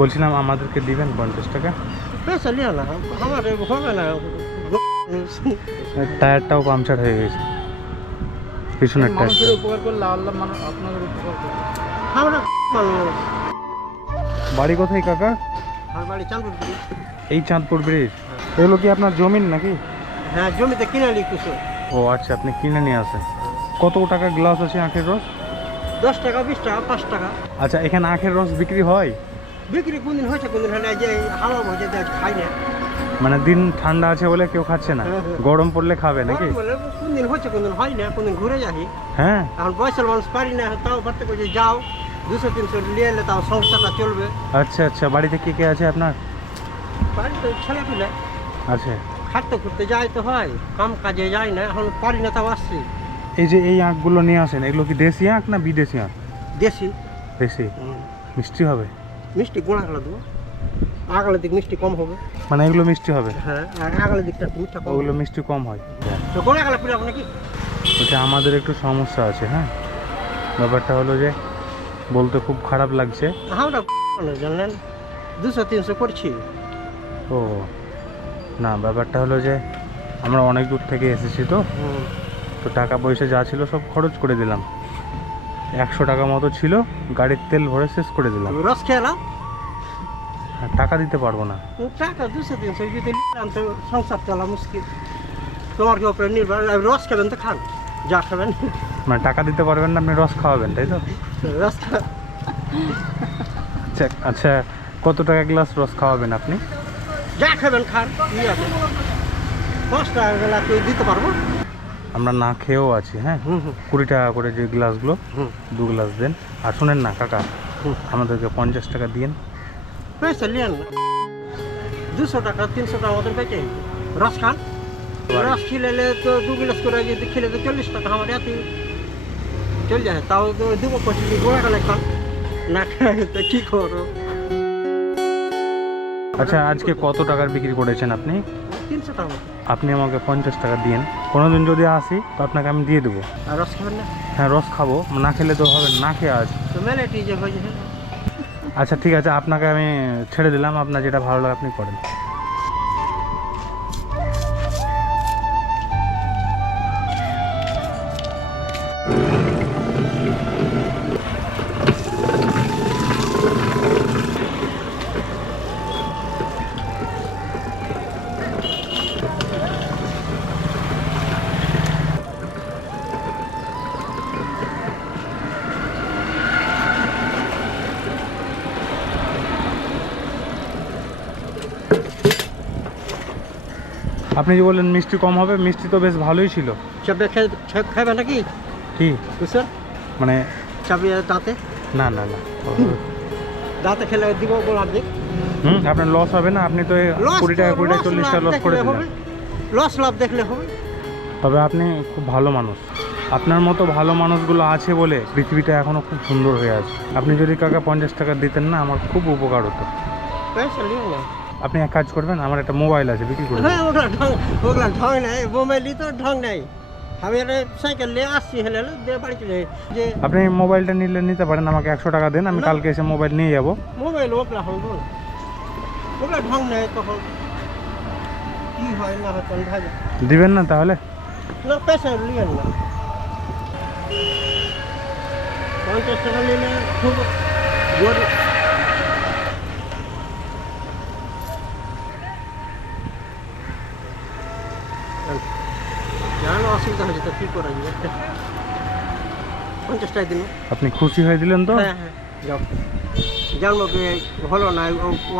বলছিলাম আমাদেরকে দিবেন 50 টাকা। पैसा लिया ना हमारे होगा ना টায়ারটাও পাংচার হয়ে গেছে, পিছনের মানুষের টায়ারটা। উপকার করলে আল্লাহ আপনাদের উপকার করবে। আমরা বাড়ি কোথায় কাকা? আমার বাড়ি চাঁদপুর। এই চাঁদপুর ব্রিজ। এগুলো কি আপনার জমিন নাকি? হ্যাঁ জমিতে কিনে নি কিছু। ও আচ্ছা, আপনি কিনে নিয়ে আসেন। কত টাকা গ্লাস আছে আখের রস? 10 টাকা 20 টাকা 5 টাকা। আচ্ছা, এখানে আখের রস বিক্রি হয়? বিক্রি কোনদিন হয়েছে কোনদিন হয় না, যে হাওয়া ভজে দেয় খাই না। মানে দিন ঠান্ডা আছে বলে কেউ খাচ্ছে না, হ্যাঁ, হ্যাঁ। গরম পড়লে খাবে নাকি? কোনদিন হচ্ছে কোনদিন হয় না, কোনদিন ঘুরে যাই। হ্যাঁ। এখন বয়সের মানুষ পারি না, তাও ভাবতে করছি যাও 200-300 নিয়ে এলে তাও সংসারটা চলবে। আচ্ছা আচ্ছা, বাড়িতে কে কে আছে আপনার? বাড়িতে ছেলে পিলে আচ্ছা, খাটতে খুঁড়তে যাই তো হয়, কাম কাজে যাই না, এখন পারি না তাও আসছি। এই যে এই আখগুলো নিয়ে আসেন, এগুলো কি দেশি আখ না বিদেশি আখ? দেশি। দেশি। মিষ্টি হবে? মিষ্টি গোড়াগুলো দেবো, আগালের দিক মিষ্টি কম হবে। মানে এগুলো মিষ্টি হবে? হ্যাঁ, আর আগালের দিকটা একটু মিষ্টি কম ওগুলো হবে। মিষ্টি কম হয়। তো গোড়াগুলো পিড়াবো নাকি? ওটা আমাদের একটু সমস্যা আছে। হ্যাঁ, ব্যাপারটা হলো যে বলতে খুব খারাপ লাগছে। আমরা জানলেন 200-300 করছি। ও না, ব্যাপারটা হলো যে আমরা অনেক দূর থেকে এসেছি তো টাকা পয়সা যা ছিল সব খরচ করে দিলাম। 100 টাকা মতো ছিল, গাড়ির তেল ভরে শেষ করে দিলাম। রস খেলাম, টাকা দিতে পারবো না। টাকা 200-300 যদি নিলাম তো সংসার চলা মুশকিল। তোমার কি ওপরে নির্ভর, রস খাবেন তো খান, যা খাবেন। মানে টাকা দিতে পারবেন না, আপনি রস খাওয়াবেন তাই তো? রস খা আচ্ছা আচ্ছা, কত টাকা গ্লাস রস খাওয়াবেন আপনি? যা খাবেন খান, নিয়ে আসেন। 5 টাকা গেলে তুই দিতে পারবো। আমরা না খেয়েও আছি। হ্যাঁ, 20 টাকা করে যে গ্লাসগুলো, 2 গ্লাস দেন। আর শোনেন না কাকা, আমাদেরকে 50 টাকা দিন। পয়সা লিয়ান না, 200 টাকা 300 টাকা মতন পেয়েছে। রস খান, রস খেলে তো 2 গ্লাস করে যদি খেলে তো 40 টাকা আমার এতে চল যায়। তাও তো দেবো 25 গোড়া গেলে খান, না খায় তো কী করো। আচ্ছা, আজকে কত টাকার বিক্রি করেছেন আপনি? 300 টাকা মতো। আপনি আমাকে 50 টাকা দিন। কোনোদিন যদি আসি তো আপনাকে আমি দিয়ে দেবো। আর রস খাবেন না? হ্যাঁ, রস খাবো, না খেলে তো হবে না, খেয়ে আজ। তো মেলাটি যে হয়েছে। আচ্ছা ঠিক আছে, আপনাকে আমি ছেড়ে দিলাম, আপনার যেটা ভালো লাগে আপনি করেন। আপনি যে বললেন মিষ্টি কম হবে, মিষ্টি তো বেশ ভালোই ছিল। চাপে খাবে নাকি? কি বুঝছেন, মানে? চাপে দাঁতে, না না না, দাঁতে খেলে দিব গোলার দিক। আপনার লস হবে না? আপনি তো 20 টাকা 20 টাকা 40 টাকা লস করে দিলেন। লস লাভ দেখলে হবে। তবে আপনি খুব ভালো মানুষ। আপনার মতো ভালো মানুষগুলো আছে বলে পৃথিবীটা এখনো খুব সুন্দর হয়ে আছে। আপনি যদি কাকা 50 টাকা দিতেন না, আমার খুব উপকার হতো। পয়সা লিও না। আপনি এক কাজ করবেন, আমার একটা মোবাইল আছে, বিক্রি করে দিন। হ্যাঁ, ওগুলা ঢং নাই, মোবাইলই তো ঢং নাই। আমি একটা সাইকেল নিয়ে আসছি, হেলে দিয়ে বাড়ি চলে যে আপনি মোবাইলটা নিতে পারেন, আমাকে 100 টাকা দেন, আমি কালকে এসে মোবাইল নিয়ে যাবো। মোবাইল ওগুলা হবে, ওগুলা ঢং নেই। তখন কি হয় না হয় তখন ভাবে দিবেন না তাহলে? না, পয়সা লিয়েন না। 50 টাকা নিলে খুব গরিব। জানো অসুবিধা হয়েছে তো কী করা যাবে। 50 টাকা দিন। আপনি খুশি হয়ে দিলেন তো? হ্যাঁ হ্যাঁ, যাও জানবো কি হলো না,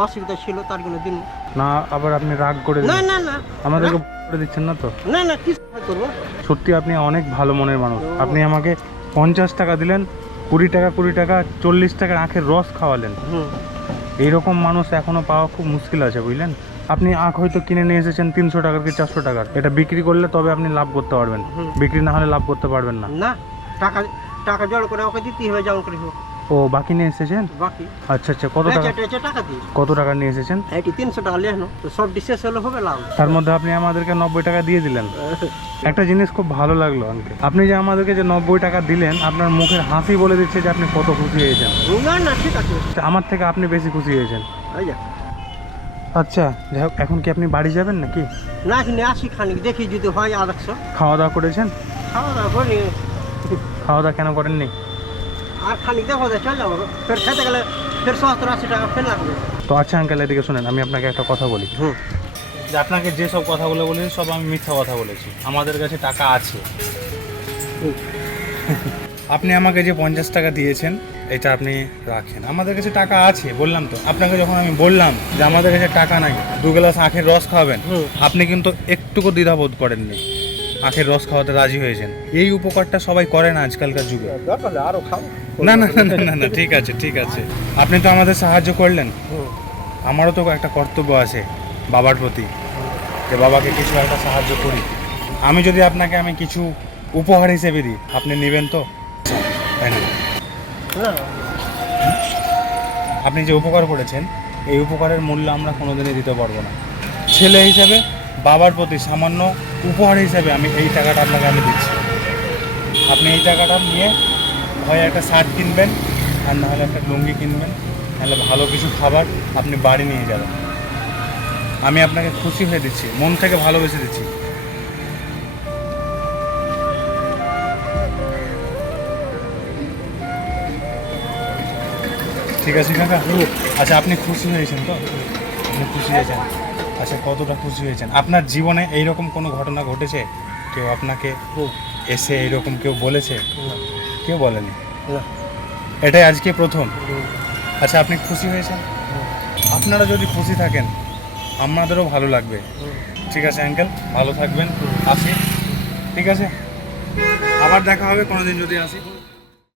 অসুবিধা ছিল তার জন্য দিন। না আবার আপনি রাগ করে না দিলেন? না না, আমাদেরকে করে দিচ্ছেন না তো? না না, কি করবো। সত্যি আপনি অনেক ভালো মনের মানুষ। আপনি আমাকে 50 টাকা দিলেন, 20 টাকা 40 টাকার আখের রস খাওয়ালেন। এইরকম মানুষ এখনো পাওয়া খুব মুশকিল আছে, বুঝলেন? আপনি আখ হয়তো কিনে নিয়ে এসেছেন 300 টাকার কি 400 টাকার, এটা বিক্রি করলে তবে আপনি লাভ করতে পারবেন, বিক্রি না হলে লাভ করতে পারবেন না। না, টাকা টাকা জড়ো করে ওকে দিতেই হবে, যেমন করে হোক। ও বাকি নিয়ে এসেছেন? বাকি আচ্ছা আচ্ছা, কত টাকা? বেচে টাকা দিয়ে কত টাকা নিয়ে এসেছেন? এটি 300 টাকা লেখনো তো সব ডিশেস হলে হবে লাভ। তার মধ্যে আপনি আমাদেরকে 90 টাকা দিয়ে দিলেন। একটা জিনিস খুব ভালো লাগলো আঙ্কেল, আপনি যে আমাদেরকে যে 90 টাকা দিলেন, আপনার মুখের হাসি বলে দিচ্ছে যে আপনি কত খুশি হয়েছেন। না না ঠিক আছে। আমার থেকে আপনি বেশি খুশি হয়েছেন। এই যা। আচ্ছা যাই হোক, এখন কি আপনি বাড়ি যাবেন নাকি? না এখানে আসি খানিক দেখি যদি হয় আরেকশো। খাওয়া দাওয়া করেছেন? খাওয়া দাওয়া করি খাওয়া দাওয়া কেন করেননি? আর খানিক দেখো চল যাবো, ফের খেতে গেলে ফের 70-80 টাকা ফের লাগবে। তো আচ্ছা আঙ্কেল, এদিকে শোনেন, আমি আপনাকে একটা কথা বলি। যে আপনাকে যেসব কথাগুলো বলেছি সব আমি মিথ্যা কথা বলেছি। আমাদের কাছে টাকা আছে। আপনি আমাকে যে 50 টাকা দিয়েছেন এটা আপনি রাখেন, আমাদের কাছে টাকা আছে। বললাম তো আপনাকে, যখন আমি বললাম যে আমাদের কাছে টাকা নাই, 2 গ্লাস আখের রস খাওয়াবেন, আপনি কিন্তু একটুকু দ্বিধাবোধ করেননি, আখের রস খাওয়াতে রাজি হয়েছেন। এই উপকারটা সবাই করে না আজকালকার যুগে। আরো খাও। না না না না না, ঠিক আছে ঠিক আছে, আপনি তো আমাদের সাহায্য করলেন, আমারও তো একটা কর্তব্য আছে বাবার প্রতি, যে বাবাকে কিছু একটা সাহায্য করি। আমি যদি আপনাকে আমি কিছু উপহার হিসেবে দিই, আপনি নেবেন তো? তাই না? আপনি যে উপকার করেছেন, এই উপকারের মূল্য আমরা কোনোদিনই দিতে পারবো না। ছেলে হিসেবে বাবার প্রতি সামান্য উপহার হিসেবে আমি এই টাকাটা আপনাকে আমি দিচ্ছি। আপনি এই টাকাটা নিয়ে হয় একটা শার্ট কিনবেন, আর নাহলে একটা লুঙ্গি কিনবেন, নাহলে ভালো কিছু খাবার আপনি বাড়ি নিয়ে যাবেন। আমি আপনাকে খুশি হয়ে দিচ্ছি, মন থেকে ভালোবেসে দিচ্ছি। ঠিক আছে কাকা? আচ্ছা আপনি খুশি হয়েছেন তো? আপনি খুশি হয়েছেন? আচ্ছা কতটা খুশি হয়েছেন? আপনার জীবনে এইরকম কোনো ঘটনা ঘটেছে? কেউ আপনাকে এসে এইরকম কেউ বলেছে? কেউ বলেনি? এটাই আজকে প্রথম। আচ্ছা আপনি খুশি হয়েছেন? আপনারা যদি খুশি থাকেন আমাদেরও ভালো লাগবে। ঠিক আছে আঙ্কেল, ভালো থাকবেন, আসি। ঠিক আছে, আবার দেখা হবে কোনোদিন যদি আসি।